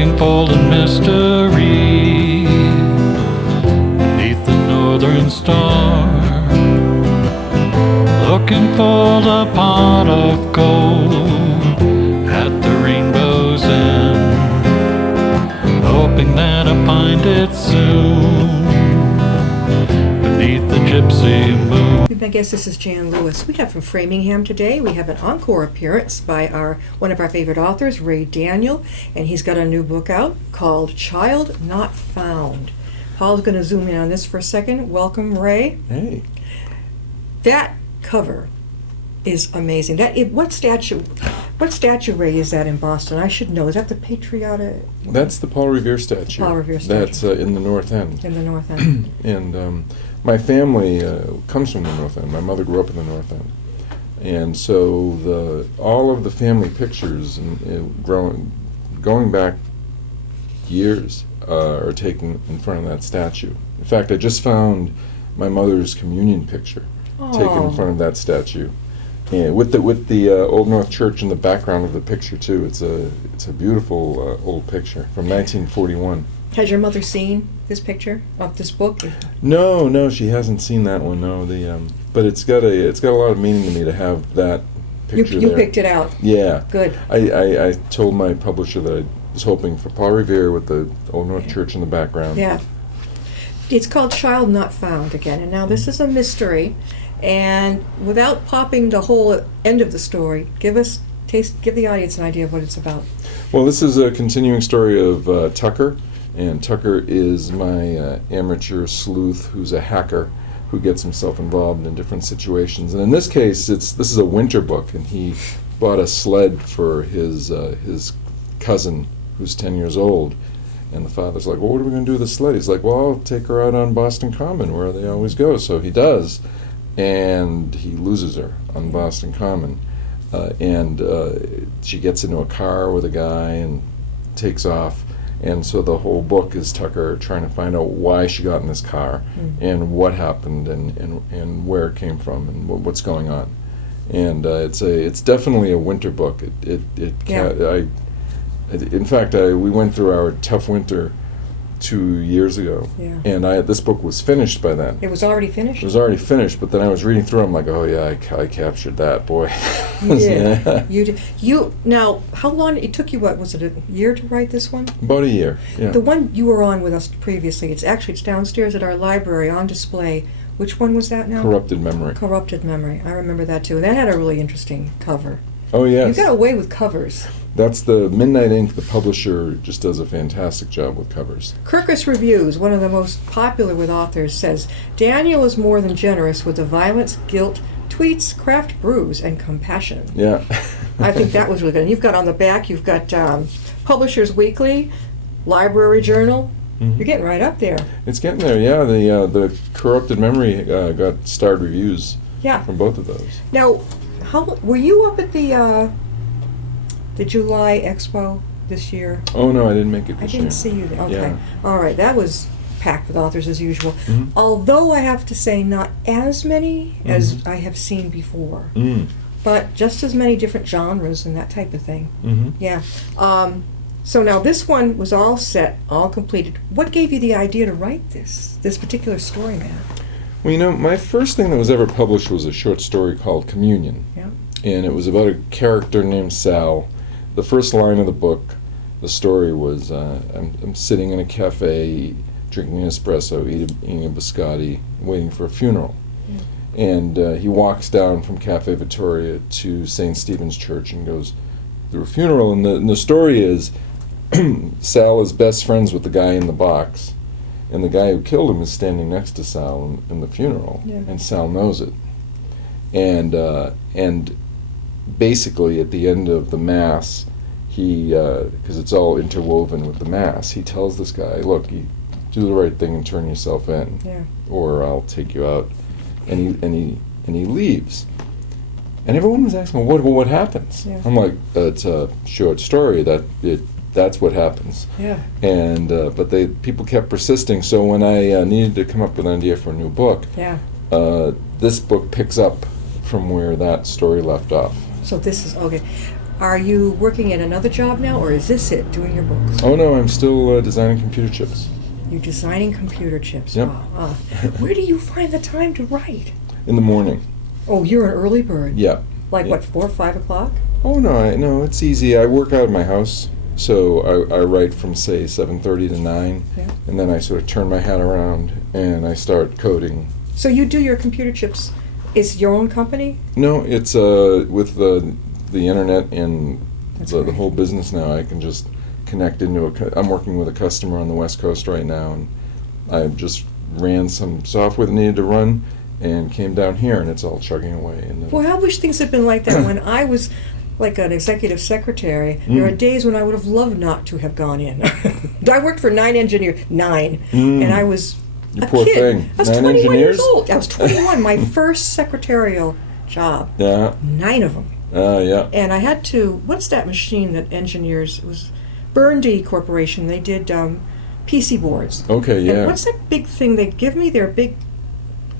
looking for the mystery beneath the northern star, looking for the pot of gold at the rainbow's end, hoping that I find it soon beneath the gypsy moon. I guess this is Jan Lewis. We have from Framingham today. We have an encore appearance by one of our favorite authors, Ray Daniel, and he's got a new book out called Child Not Found. Paul's going to zoom in on this for a second. Welcome, Ray. Hey. That cover is amazing. What statue, Ray, is that in Boston? I should know. Is that the Patriotic? That's the Paul Revere statue. Paul Revere statue. That's in the North End. In the North End. And my family comes from the North End. My mother grew up in the North End. And so all of the family pictures going back years are taken in front of that statue. In fact, I just found my mother's communion picture taken in front of that statue. And with the Old North Church in the background of the picture too. It's a beautiful old picture from 1941. Has your mother seen this picture of this book? No, she hasn't seen that one. No, but it's got a lot of meaning to me to have that picture. You picked it out. Yeah. Good. I told my publisher that I was hoping for Paul Revere with the Old North Church in the background. Yeah. It's called Child Not Found again, and now this is a mystery. And without popping the whole end of the story, give the audience an idea of what it's about. Well, this is a continuing story of Tucker. And Tucker is my amateur sleuth who's a hacker who gets himself involved in different situations. And in this case, this is a winter book, and he bought a sled for his cousin who's 10 years old. And the father's like, well, what are we going to do with the sled? He's like, well, I'll take her out on Boston Common where they always go. So he does, and he loses her on Boston Common. And she gets into a car with a guy and takes off. And so the whole book is Tucker trying to find out why she got in this car and what happened and where it came from and what's going on. And it's definitely a winter book. In fact, we went through our tough winter 2 years ago, and this book was finished by then. It was already finished? It was already finished, but then I was reading through it, I'm like, oh yeah, I captured that, boy. You did. Yeah. You did. Now, how long, it took you, what, was it a year to write this one? About a year, yeah. The one you were on with us previously, it's downstairs at our library on display. Which one was that now? Corrupted Memory. Corrupted Memory. I remember that too. And that had a really interesting cover. Oh, yes. You got away with covers. That's the Midnight Ink. The publisher just does a fantastic job with covers. Kirkus Reviews, one of the most popular with authors, says, Daniel is more than generous with the violence, guilt, tweets, craft brews, and compassion. Yeah. I think that was really good. And you've got on the back, you've got Publishers Weekly, Library Journal. Mm-hmm. You're getting right up there. It's getting there, yeah. The Corrupted Memory got starred reviews from both of those. Now, were you up at the July Expo this year? Oh, no, I didn't make it this year. I didn't see you there. Okay. Yeah. All right. That was packed with authors as usual. Mm-hmm. Although I have to say not as many as I have seen before. Mm. But just as many different genres and that type of thing. Mm-hmm. Yeah. So now this one was all set, all completed. What gave you the idea to write this particular story, man? Well, my first thing that was ever published was a short story called Communion. Yeah. And it was about a character named Sal. The first line of the book, the story was, I'm sitting in a cafe, drinking an espresso, eating a biscotti, waiting for a funeral. Yeah. And he walks down from Cafe Vittoria to St. Stephen's Church and goes through a funeral. And the story is Sal is best friends with the guy in the box. And the guy who killed him is standing next to Sal in the funeral. Yeah. And Sal knows it. And basically at the end of the Mass, he, because it's all interwoven with the Mass, he tells this guy, look, you do the right thing and turn yourself in, or I'll take you out. And he leaves. And everyone was asking, well, what happens? Yeah. I'm like, it's a short story, that's what happens. Yeah. And but people kept persisting, so when I needed to come up with an idea for a new book, this book picks up from where that story left off. So this is, okay. Are you working at another job now, or is this it, doing your books? Oh no, I'm still designing computer chips. You're designing computer chips. Yep. Wow. Where do you find the time to write? In the morning. Oh, you're an early bird. Yeah. Like Yeah. what, 4 or 5 o'clock? Oh no, no, it's easy. I work out of my house, so I write from say 7:30 to 9, Yeah. and then I sort of turn my hat around and I start coding. So you do your computer chips. It's your own company? No, it's with the internet and That's the great. whole business now. I can just connect into I'm working with a customer on the West Coast right now, and I just ran some software that needed to run and came down here, and it's all chugging away. And Well, I wish things had been like that when I was like an executive secretary. There are days when I would have loved not to have gone in. I worked for 9 engineers, and I was You a poor kid. thing. I was 9 21 years engineers? old. I was 21, my first secretarial job. Yeah, 9 of them. yeah. And I had to, what's that machine that engineers, it was Burndy Corporation, they did PC boards. Okay, yeah. And what's that big thing they give me? They're big,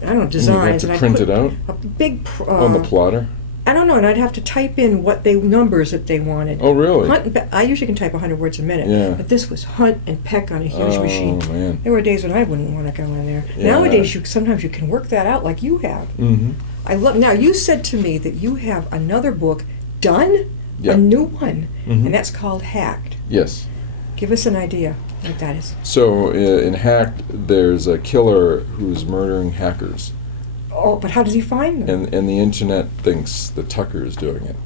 I don't know, And you have designs. to I print put it out a big, on the plotter. I don't know, and I'd have to type in what numbers that they wanted. Oh, really? Hunt and I usually can type 100 words a minute, Yeah. but this was hunt and peck on a huge Oh, machine. man. There were days when I wouldn't want to go in there. Yeah. Nowadays, sometimes you can work that out like you have. Mm-hmm. I love. Now you said to me that you have another book done, Yeah. a new one, Mhm. and that's called Hacked. Yes. Give us an idea what that is. So in Hacked, there's a killer who's murdering hackers, Oh, but how does he find them? and the internet thinks that Tucker is doing it.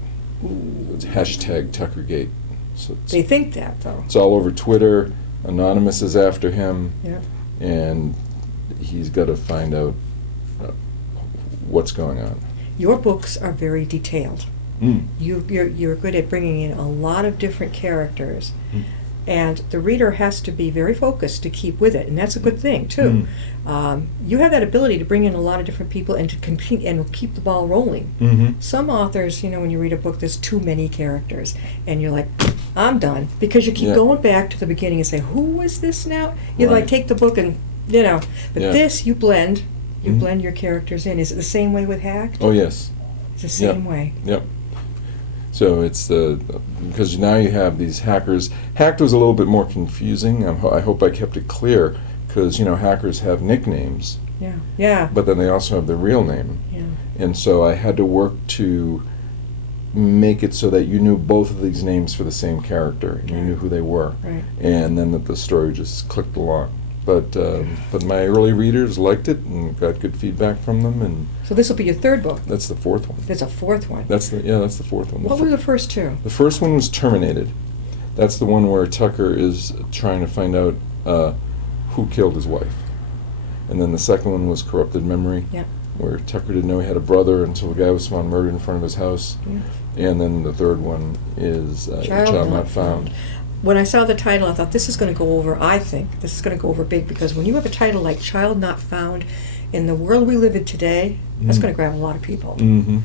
It's hashtag Tuckergate. So They think that though. it's all over Twitter. Anonymous is after him, Yeah. and he's got to find out what's going on. Your books are very detailed. You're good at bringing in a lot of different characters, and the reader has to be very focused to keep with it, and that's a good thing too. You have that ability to bring in a lot of different people and to compete and keep the ball rolling. Mm-hmm. Some authors, when you read a book, there's too many characters, and you're like, I'm done, because you keep Yeah. going back to the beginning and say, who was this now? You Right. like take the book and but Yeah. this you blend. You Mhm. blend your characters in. Is it the same way with Hacked? Oh yes. It's the same Yeah. way. Yep. So it's because now you have these hackers. Hacked was a little bit more confusing. I hope I kept it clear because hackers have nicknames, Yeah. Yeah. but then they also have their real name, Yeah. and so I had to work to make it so that you knew both of these names for the same character and you knew who they were, Right. and then that the story just clicked along. But my early readers liked it and got good feedback from them, and So this will be your third book. that's the fourth one. There's a fourth one. That's the fourth one. What were the first two? The first one was Terminated. That's the one where Tucker is trying to find out who killed his wife. And then the second one was Corrupted Memory, Yeah. where Tucker didn't know he had a brother until the guy was found murdered in front of his house. Yeah. And then the third one is Child Not Found. When I saw the title, I thought this is going to go over. I think this is going to go over big because when you have a title like "Child Not Found," in the world we live in today, that's going to grab a lot of people. Mm-hmm.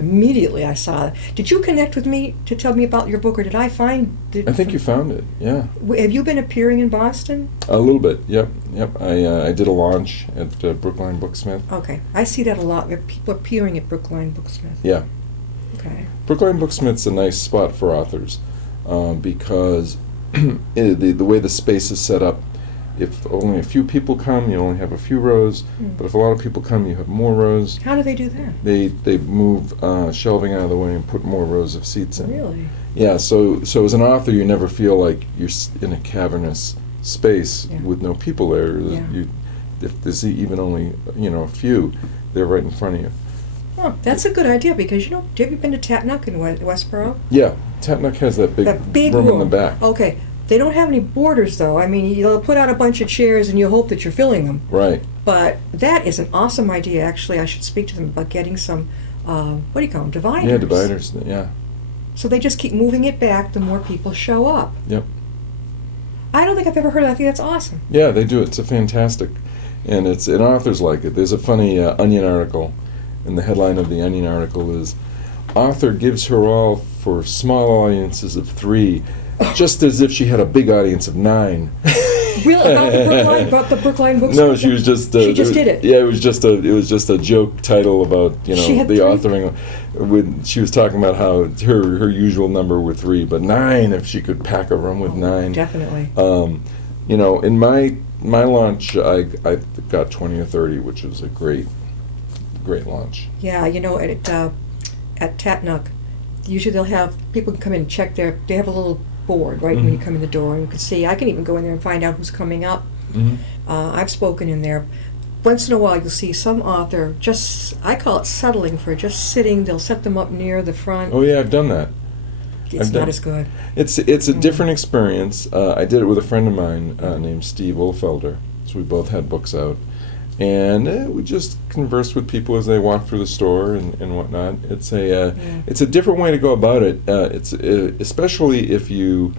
Immediately, I saw it. Did you connect with me to tell me about your book, or did I find? I think you found it, yeah. Have you been appearing in Boston? A little bit, yep. I did a launch at Brookline Booksmith. Okay, I see that a lot. People are appearing at Brookline Booksmith. Yeah. Okay. Brookline Booksmith's a nice spot for authors because the way the space is set up, if only a few people come, you only have a few rows. But if a lot of people come, you have more rows. How do they do that? They move shelving out of the way and put more rows of seats in. Really? Yeah. So as an author, you never feel like you're in a cavernous space Yeah. with no people there. Yeah. If there's even only a few, they're right in front of you. Oh, that's a good idea because have you ever been to Tatnuck in Westboro? Yeah. Tatnuck has that big room in the back. Okay. They don't have any borders, though. I mean, you'll put out a bunch of chairs and you hope that you're filling them. Right. But that is an awesome idea. Actually, I should speak to them about getting some, what do you call them, dividers? Yeah, dividers. Yeah. So they just keep moving it back the more people show up. Yep. I don't think I've ever heard of that. I think that's awesome. Yeah, they do. It's a fantastic, and authors like it. There's a funny Onion article, and the headline of the Onion article is, "Author gives her all for small audiences of 3, just as if she had a big audience of 9." Really? About the Brookline books? No, she was just. She just did it. Yeah, it was just a joke title about She had the 3? authoring. She was talking about how her usual number were 3, but 9 if she could pack a room with 9. Definitely. In my launch, I got 20 or 30, which was a great launch. Yeah, at Tatnuck, usually they'll have people can come in and check they have a little board right when you come in the door, and you can see. I can even go in there and find out who's coming up. Mm-hmm. I've spoken in there. Once in a while, you'll see some author I call it settling for just sitting. They'll set them up near the front. Oh yeah, I've done that. It's I've done- not as good. It's a different experience. I did it with a friend of mine named Steve Ulfelder. So we both had books out, and we just conversed with people as they walked through the store and whatnot. It's a different way to go about it. It's especially if you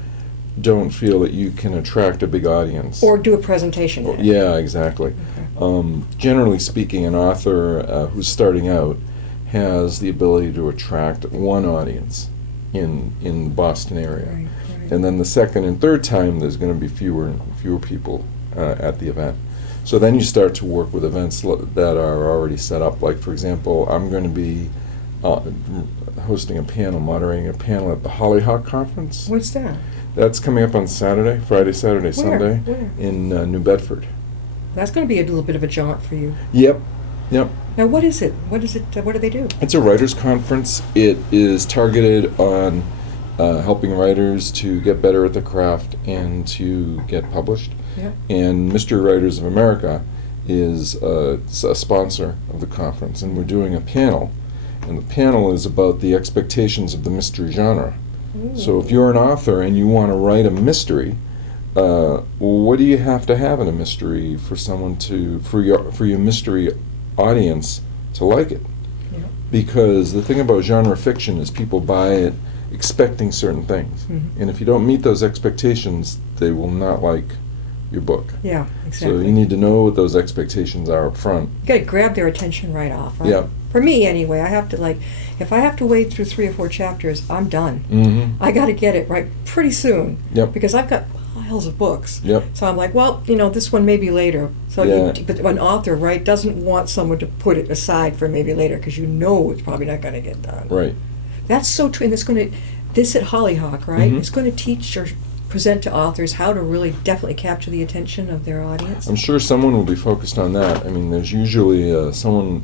don't feel that you can attract a big audience. Or do a presentation. Yeah, exactly. Okay. Generally speaking, an author who's starting out has the ability to attract one audience in the Boston area. Right. And then the second and third time, there's going to be fewer and fewer people at the event. So then you start to work with events that are already set up. Like, for example, I'm going to be hosting a panel, moderating a panel at the Hollyhock Conference. What's that? That's coming up on Saturday, Friday, Saturday, Sunday, Where? in New Bedford. That's going to be a little bit of a jaunt for you. Yep. Now, what is it? What do they do? It's a writers' conference. It is targeted on helping writers to get better at the craft and to get published. Yeah. And Mystery Writers of America is a sponsor of the conference, and we're doing a panel. And the panel is about the expectations of the mystery genre. So if you're an author and you want to write a mystery, what do you have to have in a mystery for your mystery audience to like it? Yeah. Because the thing about genre fiction is people buy it expecting certain things. Mm-hmm. And if you don't meet those expectations, they will not like your book. Yeah, exactly. So you need to know what those expectations are up front. You got to grab their attention right off, right? Yeah. For me, anyway, I have to if I have to wade through 3 or 4 chapters, I'm done. Mm-hmm. I got to get it right pretty soon. Yep. Because I've got piles of books. Yep. So I'm like, well, this one maybe later. So Yeah. but an author, right, doesn't want someone to put it aside for maybe later because it's probably not going to get done. Right. That's so true. And this at Hollyhock, right? Mhm. It's going to teach or present to authors how to really definitely capture the attention of their audience. I'm sure someone will be focused on that. I mean, there's usually someone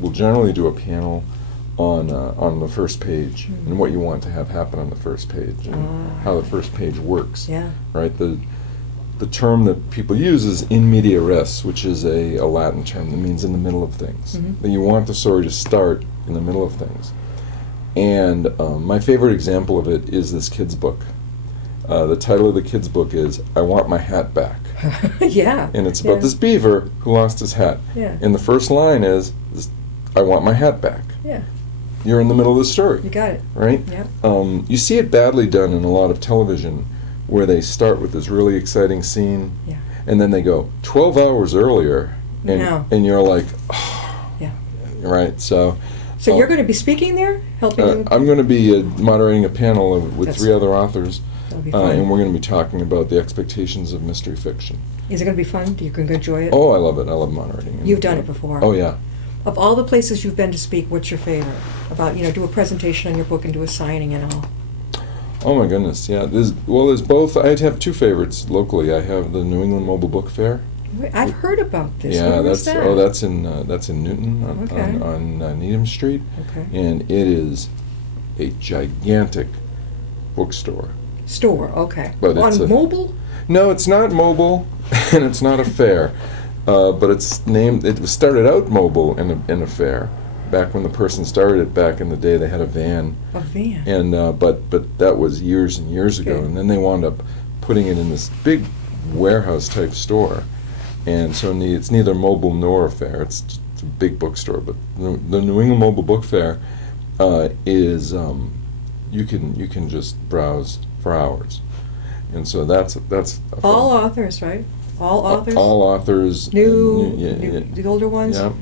will generally do a panel on the first page and what you want to have happen on the first page and how the first page works. Yeah. Right. The term that people use is in media res, which is a Latin term that means in the middle of things. Mhm. That you want the story to start in the middle of things. And my favorite example of it is this kid's book. The title of the kid's book is I Want My Hat Back. Yeah. And it's about Yeah. this beaver who lost his hat. Yeah. And the first line is, I want my hat back. Yeah. You're in the middle of the story, You got it. right? Yep. You see it badly done in a lot of television where they start with this really exciting scene Yeah. and then they go 12 hours earlier and, No. and you're like, oh, Yeah. right? So So you're going to be speaking there, helping. I'm going to be moderating a panel with That's- 3 other authors. That'll be fun. And we're going to be talking about the expectations of mystery fiction. Is it going to be fun? You can enjoy it. Oh, I love it. I love moderating. You've done it before. Oh, yeah. Of all the places you've been to speak, what's your favorite? About do a presentation on your book and do a signing and all. Oh my goodness, yeah. There's both. I have 2 favorites locally. I have the New England Mobile Book Fair. Wait, I've heard about this. Yeah, Where is that's that? that's in Newton Okay. on Needham Street, Okay. and it is a gigantic bookstore. Store. Okay. But it's on mobile. No, it's not mobile, and it's not a fair. But it's named. It was started out mobile in a fair. Back when the person started it, back in the day, they had a van. A van. And but that was years and years ago, Okay. and then they wound up putting it in this big warehouse type store, and so it's neither mobile nor a fair. It's a big bookstore, but the New England Mobile Book Fair is you can just browse for hours, and so that's a fun. All authors, right? All authors. All authors. New, and the older ones. Yeah.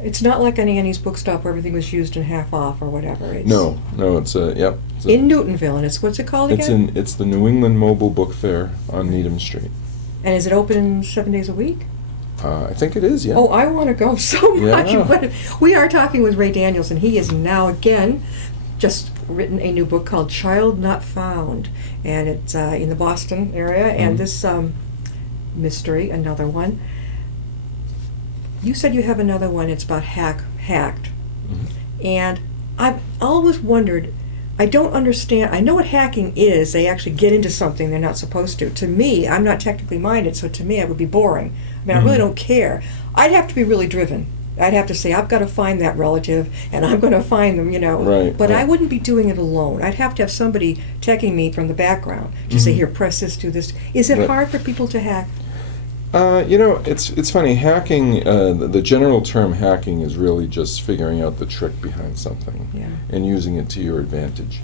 It's not like any Annie's Bookstop where everything was used in half off or whatever. It's, No, it's So In Newtonville, and what's it called again? it's the New England Mobile Book Fair on Needham Street. And is it open 7 days a week? I think it is, yeah. Oh, I want to go so much. Yeah. But we are talking with Ray Daniels, and he is now again just written a new book called Child Not Found, and it's in the Boston area. And Mhm. this mystery, another one. You said you have another one. It's about hacked, Mhm. and I've always wondered. I don't understand. I know what hacking is. They actually get into something they're not supposed to. To me, I'm not technically minded, so to me, it would be boring. I mean, I really Mhm. don't care. I'd have to be really driven. I'd have to say, I've got to find that relative, and I'm going to find them, you know. Right, But I right. wouldn't be doing it alone. I'd have to have somebody teching me from the background to say, Mhm. here, press this, do this. Is it Right. hard for people to hack? It's funny. Hacking, the general term hacking is really just figuring out the trick behind something Yeah. and using it to your advantage.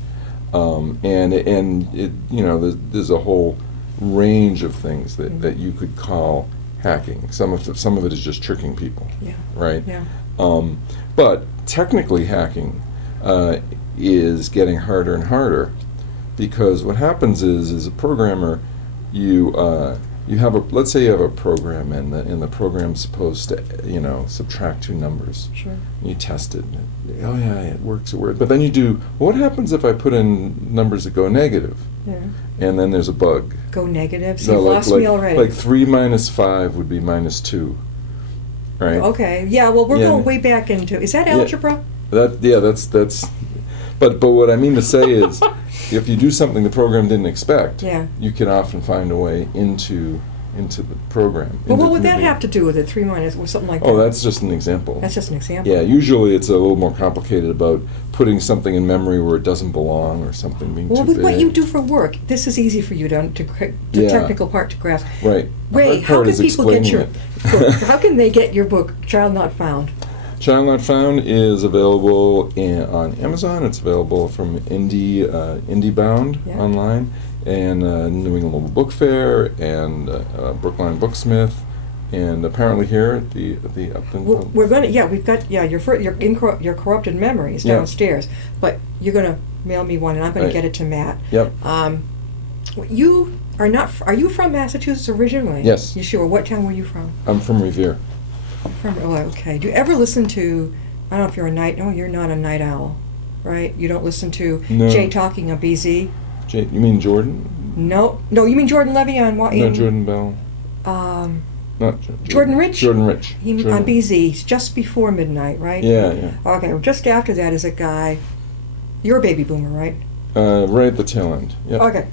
And it, there's a whole range of things Mhm. that you could call hacking. Some of it is just tricking people, Yeah. right? Yeah. But technically, hacking is getting harder and harder because what happens is, as a programmer, you have let's say you have a program and the program's supposed to subtract two numbers. Sure. And you test it. And oh yeah, it works. But then you do. What happens if I put in numbers that go negative? Yeah. And then there's a bug. Go negative. So No, you've lost me already. Like 3 minus 5 would be minus 2, right? Okay. Yeah. Well, we're Yeah. going way back into. Is that Yeah. algebra? That's. But what I mean to say is, if you do something the program didn't expect, Yeah. you can often find a way into the program. Well, what would into that the- have to do with it? 3 minus or something like that? Oh, that's just an example. That's just an example. Yeah, usually it's a little more complicated about putting something in memory where it doesn't belong or something being Well, too with big. what you do for work, this is easy for you the Yeah. technical part to grasp. Right. The Ray, hard how part can is people get explaining your it. book? How can they get your book, Child Not Found? Child Not Found is available on Amazon. It's available from IndieBound Yeah. online, and New England Mobile Book Fair, and Brookline Booksmith, and apparently here at the Upton. We're going to, yeah, we've got, yeah, your corrupted memories Yeah. downstairs, but you're going to mail me one, and I'm going Right. to get it to Matt. Yep. You are not, are you from Massachusetts originally? Yes. You sure? What town were you from? I'm from Revere. Oh, okay. Do you ever listen to, I don't know if you're a night, no, you're not a night owl, right? You don't listen to No. Jay talking on BZ? You mean Jordan? No, you mean Jordan Levy on what? No, Jordan Bell. Not Jordan Rich? Jordan Rich. He, Jordan. on BZ, it's just before midnight, right? Yeah, yeah. Okay, well, just after that is a guy, you're a baby boomer, right? Right at the tail end. Yep. Okay.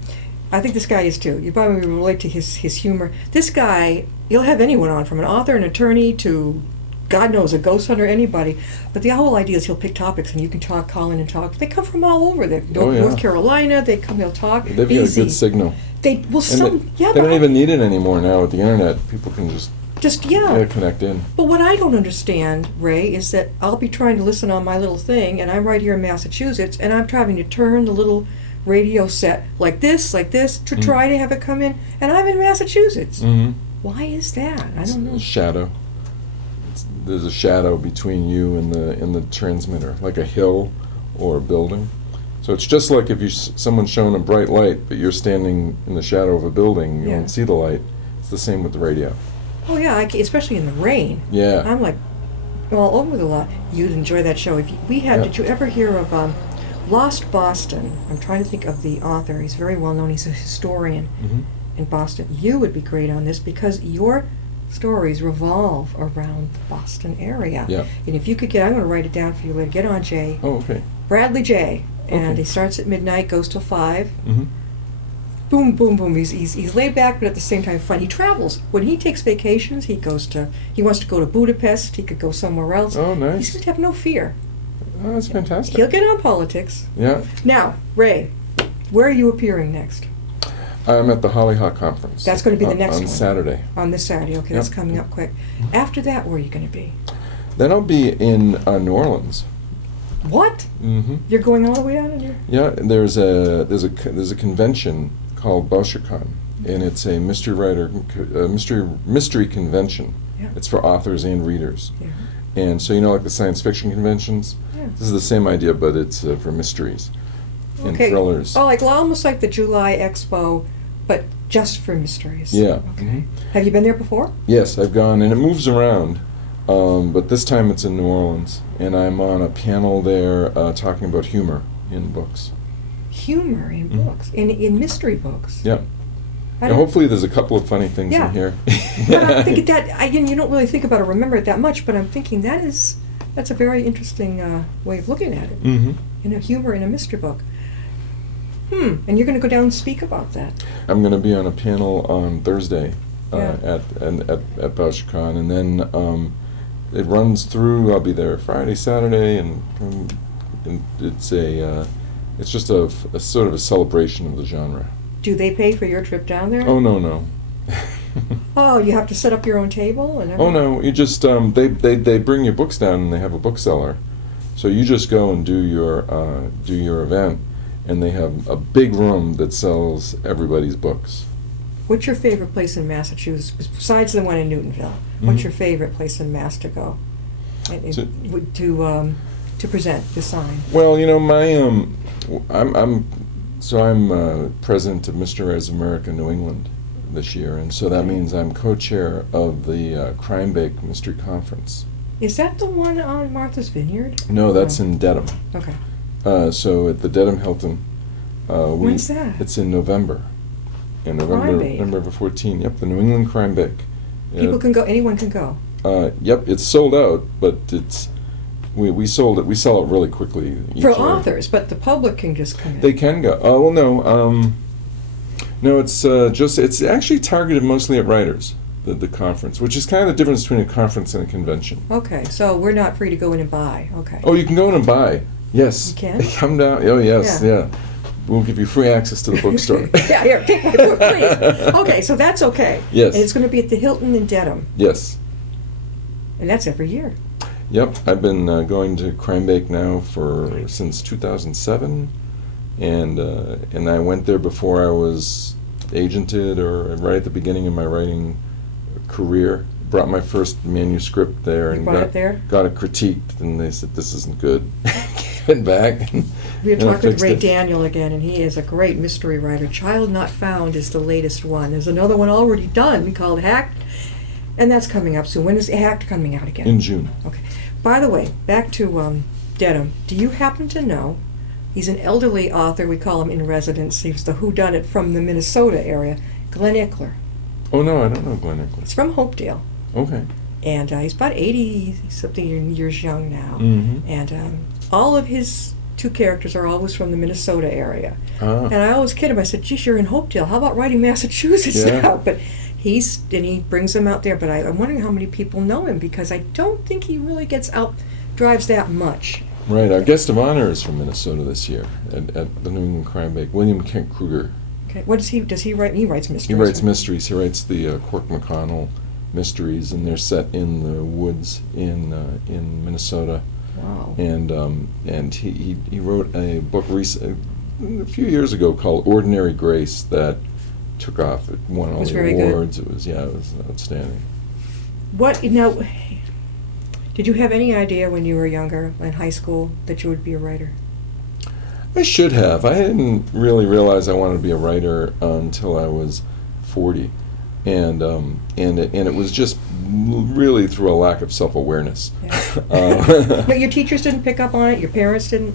I think this guy is too. You probably relate to his humor. This guy, you'll have anyone on, from an author, an attorney, to God knows, a ghost hunter, anybody. But the whole idea is he'll pick topics and you can call in and talk. They come from all over. North Carolina, they'll talk. They've got a Easy. good signal. They will And they don't even need it anymore now with the internet. People can just connect in. But what I don't understand, Ray, is that I'll be trying to listen on my little thing, and I'm right here in Massachusetts, and I'm trying to turn the little radio set like this, to try to have it come in, and I'm in Massachusetts. Mm-hmm. Why is that? I don't know. Shadow. There's a shadow between you and the transmitter, like a hill or a building. So it's just like if someone's showing a bright light, but you're standing in the shadow of a building, you Yeah. don't see the light. It's the same with the radio. Oh yeah, especially in the rain. Yeah. I'm like all over the lot. You'd enjoy that show. Yeah. Did you ever hear of Lost Boston? I'm trying to think of the author. He's very well known. He's a historian Mm-hmm. in Boston. You would be great on this because your stories revolve around the Boston area. Yeah. And if you could I'm going to write it down for you later. Get on Jay. Oh, okay. Bradley Jay. And Okay. he starts at midnight, goes till 5. Mm-hmm. Boom, boom, boom. He's laid back, but at the same time fun. He travels. When he takes vacations, he wants to go to Budapest. He could go somewhere else. Oh, He nice. seems to have no fear. Oh, that's fantastic. He'll get on politics. Yeah. Now, Ray, where are you appearing next? I'm at the Hollyhock Conference. That's going to be the next on one. Saturday. On this Saturday. Okay, that's Yep. coming up quick. After that, where are you going to be? Then I'll be in New Orleans. What? Mm-hmm. You're going all the way out in here? Yeah, there's a convention called BoucherCon, and it's a mystery convention. Yeah. It's for authors and readers, Yeah. and so like the science fiction conventions. Yeah. This is the same idea, but it's for mysteries. and Okay. thrillers. Oh, like almost like the July Expo, but just for mysteries. Yeah. Okay. Mhm. Have you been there before? Yes, I've gone, and it moves around. But this time it's in New Orleans, and I'm on a panel there talking about humor in books. Humor in Mhm. books, in mystery books. Yeah. I And don't- hopefully there's a couple of funny things Yeah. in here. But I'm thinking that again, you don't really think about it, or remember it that much. But I'm thinking that's a very interesting way of looking at it. Hmm. Humor in a mystery book. And you're going to go down and speak about that. I'm going to be on a panel on Thursday Yeah. at BoucherCon, and then it runs through. I'll be there Friday, Saturday, and it's just a sort of a celebration of the genre. Do they pay for your trip down there? Oh no. Oh, you have to set up your own table and Oh everything? no, you just they bring your books down and they have a bookseller, so you just go and do your event, and they have a big room that sells everybody's books. What's your favorite place in Massachusetts, besides the one in Newtonville? What's Mhm. your favorite place in Mass to go? So- To present the sign? Well, I'm president of Mystery Writers of America New England this year, and so that Okay. means I'm co-chair of the Crime Bake Mystery Conference. Is that the one on Martha's Vineyard? No, that's Oh. in Dedham. Okay. So at the Dedham Hilton. When's that? It's in November. In Crime Bake. November 14. Yep, the New England Crime Bake. People can go, anyone can go. Yep, it's sold out, but we sold it. We sell it really quickly each For year. authors, but the public can just come in. They can go. Oh well, no. No, it's actually targeted mostly at writers. The conference, which is kind of the difference between a conference and a convention. Okay, so we're not free to go in and buy, okay. Oh, you can go in and buy. Yes. You can? Come down. Oh yes, Yeah. yeah. We'll give you free access to the bookstore. Yeah, here, take my book, please. Okay, so that's okay. Yes. And it's going to be at the Hilton in Dedham, Yes. and that's every year. Yep. I've been going to Crime Bake now since 2007, and I went there before I was agented or right at the beginning of my writing career. Brought my first manuscript there You and brought it there? got it critiqued, and they said this isn't good. Give it back. We were And I talking with fixed Ray it. Daniel again, and he is a great mystery writer. Child Not Found is the latest one. There's another one already done called Hacked, and that's coming up soon. When is Hacked coming out again? In June. Okay. By the way, back to Dedham. Do you happen to know, he's an elderly author, we call him in residence, he's the whodunit from the Minnesota area, Glenn Ickler. Oh no, I don't know Glenn Nicholas. He's from Hopedale, Okay. and he's about 80-something years young now. Mm-hmm. And all of his two characters are always from the Minnesota area. Ah. And I always kid him. I said, geez, you're in Hopedale. How about writing Massachusetts Yeah. now? But he brings them out there. But I'm wondering how many people know him, because I don't think he really drives that much. Right. Our guest of honor is from Minnesota this year at the New England Crime Bake. William Kent Kruger. Okay. What does he write? He writes mysteries. He writes right? mysteries. He writes the Cork McConnell mysteries, and they're set in the woods in Minnesota. Wow. And he wrote a book a few years ago called Ordinary Grace that took off. It won all was the very good. awards. It was outstanding. What now? Did you have any idea when you were younger, in high school, that you would be a writer? I should have. I didn't really realize I wanted to be a writer until I was 40, and it was just really through a lack of self-awareness. Yeah. No, your teachers didn't pick up on it. Your parents didn't.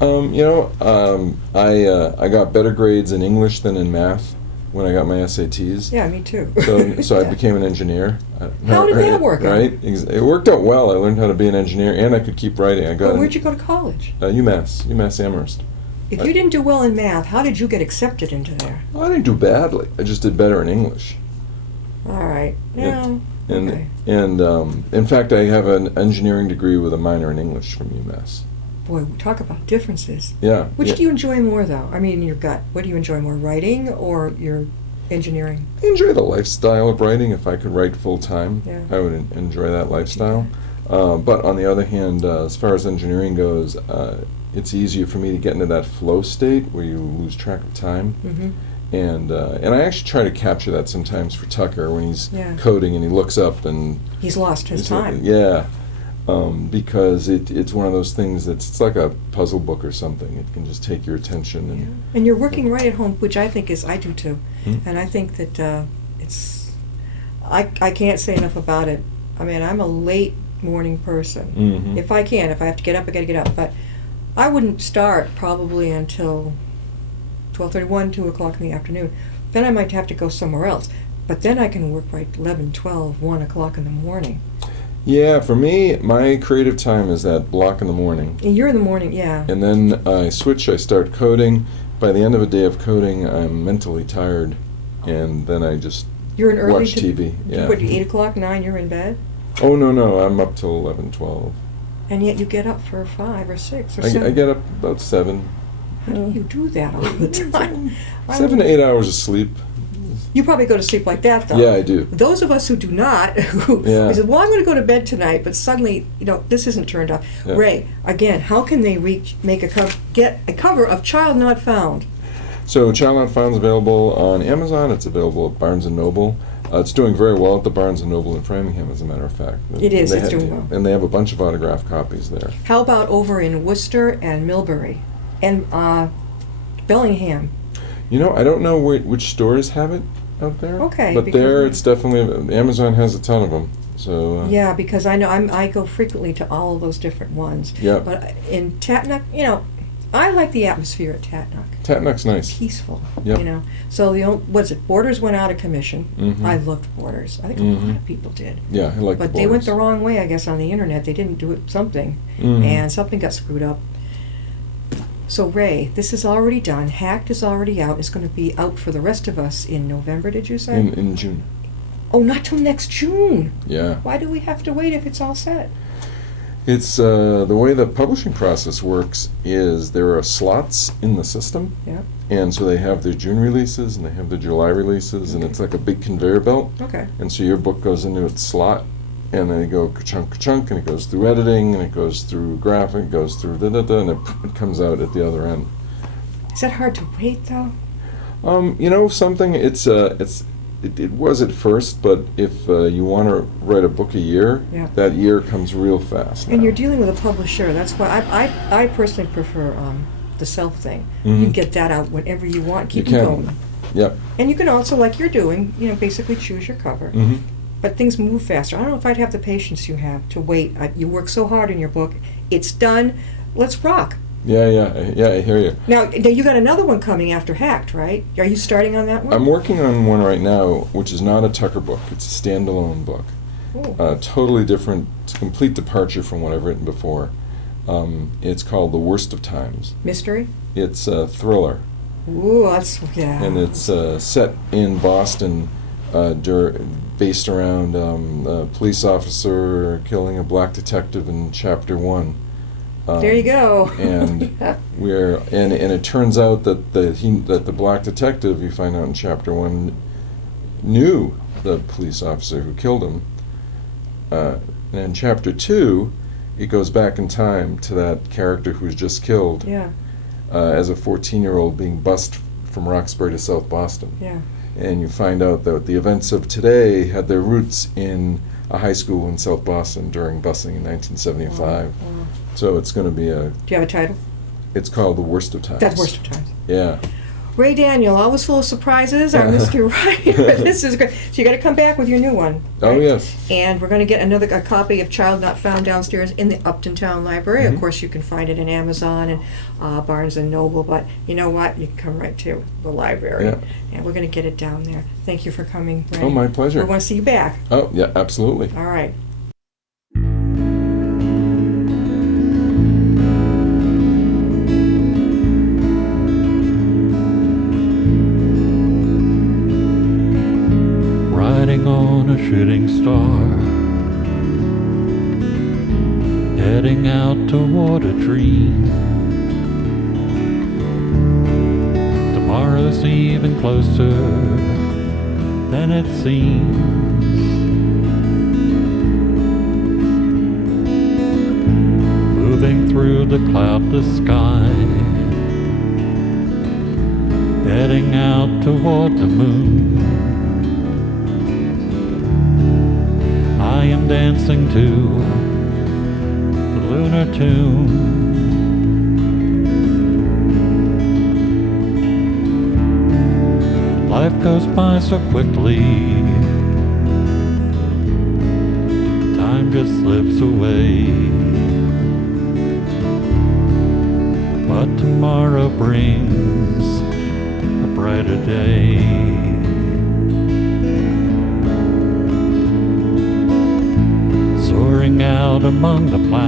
I got better grades in English than in math when I got my SATs. Yeah, me too. So I Yeah. became an engineer. How did that work out? Right, it worked out well. I learned how to be an engineer, and I could keep writing. I got But where'd you go to college? UMass Amherst. If you didn't do well in math, how did you get accepted into there? Well, I didn't do badly. I just did better in English. All right. Yeah. No. And Okay. in fact, I have an engineering degree with a minor in English from UMass. Boy, talk about differences. Yeah. Which yeah. do you enjoy more, though? I mean, your gut. What do you enjoy more, writing or your engineering? I enjoy the lifestyle of writing. If I could write full time, Yeah. I would enjoy that lifestyle. But on the other hand, as far as engineering goes, it's easier for me to get into that flow state where you lose track of time. Mm-hmm. And I actually try to capture that sometimes for Tucker when he's Yeah. coding and he looks up and He's lost his time. Yeah. because it's one of those things it's like a puzzle book or something. It can just take your attention. And you're working right at home, which I think I do too. Hmm. And I think that I can't say enough about it. I mean, I'm a late morning person. Mhm. If I have to get up, I got to get up. But I wouldn't start probably until 12:31, 2 o'clock in the afternoon. Then I might have to go somewhere else. But then I can work by 11, 12, 1 o'clock in the morning. Yeah, for me, my creative time is that block in the morning. And you're in the morning, yeah. And then I switch, I start coding. By the end of a day of coding, I'm mentally tired. And then I just You're an early watch TV. Yeah. What, 8 o'clock, 9, you're in bed? Oh, no, I'm up till 11, 12. And yet you get up for 5 or 6 or I 7. get up about 7. How do you do that all the time? 7 to 8 hours of sleep. You probably go to sleep like that, though. Yeah, I do. Those of us who do not, who Yeah. said, well, I'm going to go to bed tonight, but suddenly, this isn't turned off. Yeah. Ray, again, how can they get a cover of Child Not Found? So Child Not Found is available on Amazon. It's available at Barnes & Noble. It's doing very well at the Barnes & Noble in Framingham, as a matter of fact. It is, And it's they doing well. And they have a bunch of autographed copies there. How about over in Worcester and Millbury and Bellingham? I don't know which stores have it out there. Okay, But because there, we- it's definitely, Amazon has a ton of them. So, Yeah, because I know I go frequently to all of those different ones. Yeah. But in Tatnuck, I like the atmosphere at Tatnuck. Tatnuck's nice. Peaceful, Yep. So Borders went out of commission. Mhm. I loved Borders. I think a Mhm. lot of people did. Yeah, I like But the they went the Borders. wrong way, I guess, on the internet. They didn't do it something, Mhm. and something got screwed up. So Ray, this is already done. Hacked is already out. It's going to be out for the rest of us in November, did you say? In June. Oh, not till next June. Yeah. Why do we have to wait if it's all set? It's the way the publishing process works is there are slots in the system. Yeah. And so they have their June releases and they have their July releases, and it's like a big conveyor belt. Okay. And so your book goes into its slot, and then you go ka-chunk, and it goes through editing, and it goes through graphic, goes through da-da-da, and it comes out at the other end. Is that hard to wait, though? Something, it was at first, but if you want to write a book a year, Yeah. that year comes real fast And now. you're dealing with a publisher. That's why I personally prefer the self thing. You Mhm. can get that out whenever you want. Keep You it can. going. Yep. And you can also, like you're doing, basically choose your cover. Mm-hmm. But things move faster. I don't know if I'd have the patience you have to wait. You work so hard in your book. It's done. Let's rock. Yeah, I hear you. Now you got another one coming after Hacked, right? Are you starting on that one? I'm working on one right now, which is not a Tucker book. It's a standalone book. Oh. Totally different, complete departure from what I've written before. It's called The Worst of Times. Mystery? It's a thriller, Ooh, yeah. and it's set in Boston, based around a police officer killing a black detective in Chapter 1. There you go. And Yeah. and it turns out that the black detective, you find out in Chapter 1, knew the police officer who killed him. And in Chapter 2, it goes back in time to that character who was just killed Yeah, as a 14-year-old being bused from Roxbury to South Boston. yeah. And you find out that the events of today had their roots in a high school in South Boston during busing in 1975. Wow. So it's going to be Do you have a title? it's called The Worst of Times. That's Worst of Times. Yeah. Ray Daniel, always full of surprises, our Mr. Writer. This is great. So you got to come back with your new one. Oh, right? yes. And we're going to get a copy of Child Not Found downstairs in the Upton Town Library. Mhm. Of course, you can find it in Amazon and Barnes and Noble. But you know what? You can come right to the library, Yeah. and we're going to get it down there. Thank you for coming, Ray. Oh, my pleasure. We want to see you back. Oh, yeah, absolutely. All right. Riding on a shooting star, heading out toward a dream. Tomorrow's even closer than it seems. Moving through the cloudless sky, heading out toward the moon. I am dancing to lunar tune. Life goes by so quickly, time just slips away. But tomorrow brings a brighter day. Soaring out among the planets.